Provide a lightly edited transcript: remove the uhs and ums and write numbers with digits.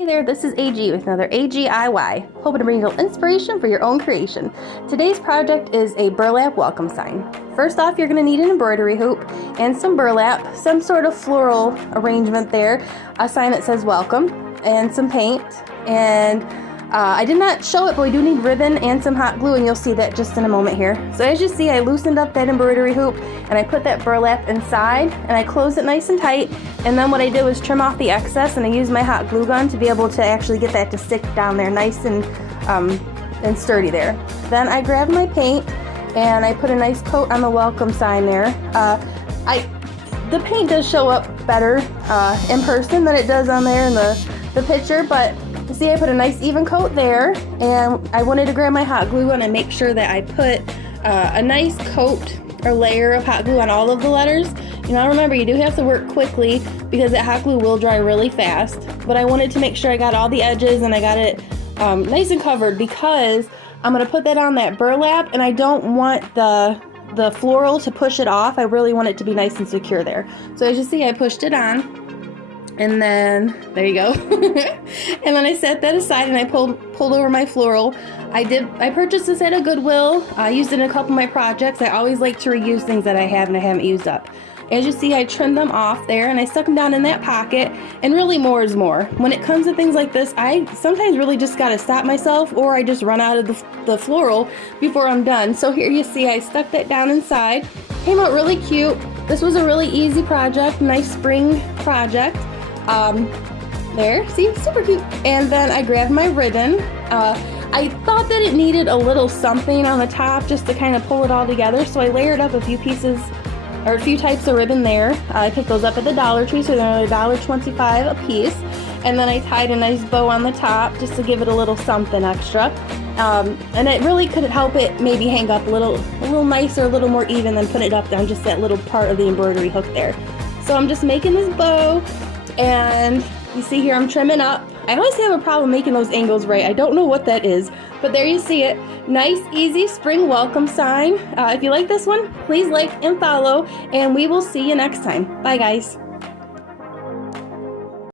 Hey there, this is AG with another AGIY, hoping to bring you inspiration for your own creation. Today's project is a burlap welcome sign. First off, you're going to need an embroidery hoop and some burlap, some sort of floral arrangement there, a sign that says welcome, and some paint. And I did not show it, but we do need ribbon and some hot glue, and you'll see that just in a moment here. So as you see, I loosened up that embroidery hoop and I put that burlap inside and I closed it nice and tight. And then what I did was trim off the excess, and I used my hot glue gun to be able to actually get that to stick down there nice and sturdy there. Then I grabbed my paint and I put a nice coat on the welcome sign there. The paint does show up better in person than it does on there in the picture, but you see I put a nice even coat there, and I wanted to grab my hot glue gun and make sure that I put a nice coat or layer of hot glue on all of the letters. You know, remember, you do have to work quickly because that hot glue will dry really fast, but I wanted to make sure I got all the edges and I got it nice and covered, because I'm going to put that on that burlap and I don't want the floral to push it off. I really want it to be nice and secure there. So as you see, I pushed it on, and then there you go. And then I set that aside and I pulled over my floral. I purchased this at a Goodwill. I used it in a couple of my projects. I always like to reuse things that I have and I haven't used up. As you see, I trimmed them off there and I stuck them down in that pocket, and really more is more. When it comes to things like this, I sometimes really just gotta stop myself, or I just run out of the floral before I'm done. So here you see, I stuck that down inside. Came out really cute. This was a really easy project, nice spring project. There, see, super cute. And then I grabbed my ribbon. I thought that it needed a little something on the top just to kind of pull it all together, so I layered up a few pieces or a few types of ribbon there. I picked those up at the Dollar Tree, so they're $1.25 a piece. And then I tied a nice bow on the top just to give it a little something extra. And it really could help it maybe hang up a little nicer, a little more even than putting it up on just that little part of the embroidery hook there. So I'm just making this bow, and you see here I'm trimming up. I always have a problem making those angles right. I don't know what that is, but there you see it. Nice, easy spring welcome sign. If you like this one, please like and follow, and we will see you next time. Bye, guys.